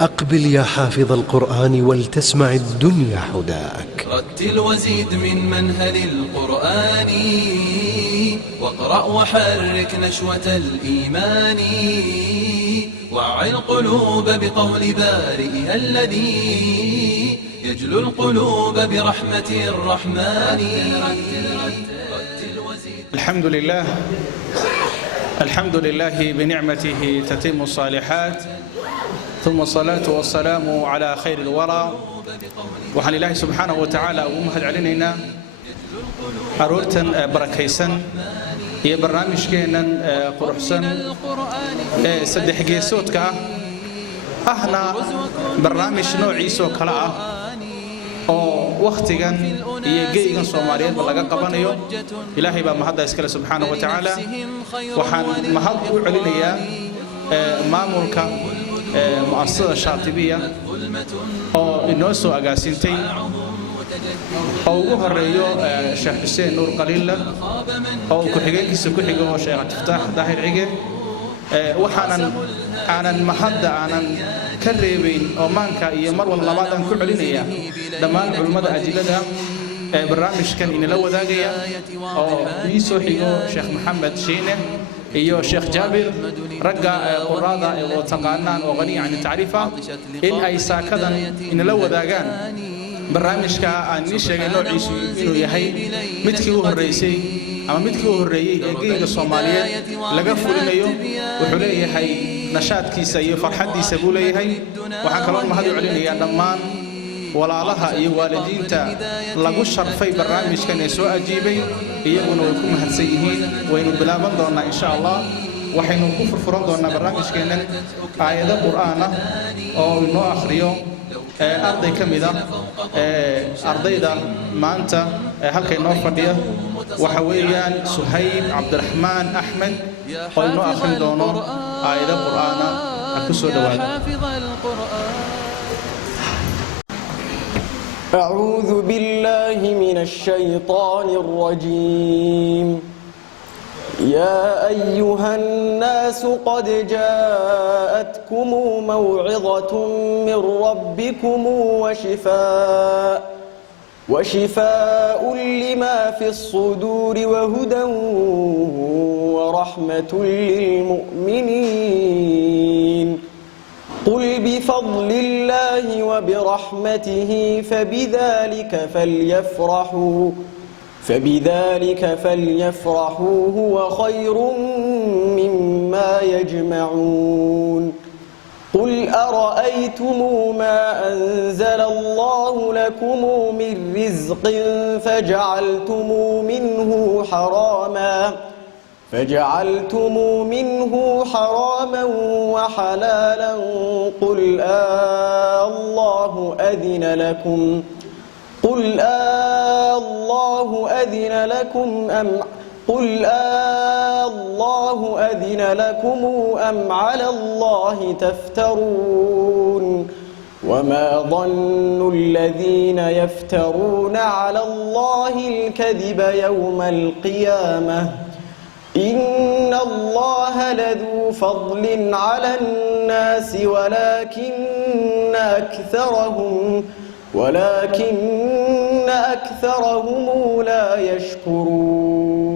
أقبل يا حافظ القرآن ولتسمع الدنيا حداك. رتل وزيد من منهل القرآن، واقرأ وحرك نشوة الإيمان، وعي القلوب بقول بارئها الذي يجلو القلوب برحمة الرحمن. الحمد لله بنعمته تتم الصالحات، ثم الصلاة والسلام على خير الورى. وحن الله سبحانه وتعالى ومهد علينا أرورتن بركيسن هي برنامج كينا قرحسن سدح جيسوتك أهنا برنامج نوعي سوكلا oo waqtigan iyo geeygan Soomaaliyeed laga qabanayo. Ilaahay baa mahad iskale subhanahu wa ta'ala. Waxaan mahad u celinayaa maamulka mu'assasada Shaatibiya oo inoo soo agaasintay oo ugu horeeyo Sheekh Xuseen Nuur Qaliil oo ku xigeenkiisa ku xigo Sheekh Tiftaax Daahir Cige. waxaanan mahadda aanan ka reebayn oo maanka iyo mar walba aan ku celinaya dhammaan culimada ajilada ee barnaamijkan inala wadaagaya oo ii soo xigo Sheekh Maxamed Shiine iyo Sheekh Jaabir ragga quraada ee taqaanaan oo qani aan taarifa in ay saakadan inala wadaagaan barnaamijka aan sheegay noociisu inuu yahay midkii u horeysay ama midkii u horeeyay ee geeyga Soomaaliyeed laga fulinayo. wuxuu leeyahay nashaadkiisa iyo farxadiisa buu leeyahay. waxaan kaloo mahad u celinayaa dhammaan walaalaha iyo waalidiinta lagu sharfay barnaamijkan ee soo ajiibay, iyaguna way ku mahadsan yihiin. waynu bilaaban doonaa insha Allah. waxaynu ku furfuran doonaa barnaamijkeenan aayado Qur'aan ah oo inoo akhriyo arday kamid ah ardayda maanta halka inoo fadhiya. waxa weeyaan Suhayb Cabdiraxmaan Axmed oo inoo akhrin doono aayado Qur'aan ah. ku soo dhawaada. أعوذ بالله من الشيطان الرجيم. يا أيها الناس قد جاءتكم موعظة من ربكم وشفاء لما في الصدور وهدى ورحمة للمؤمنين. قل بفضل الله وبرحمته فبذلك فليفرحوا هو خير مما يجمعون. قل أرأيتم ما أنزل الله لكم من رزق فجعلتم منه حراما وحلالا. قل الله أذن لكم أم على الله تفترون. وما ظن الذين يفترون على الله الكذب يوم القيامة إن الله لذو فضل على الناس ولكن أكثرهم لا يشكرون.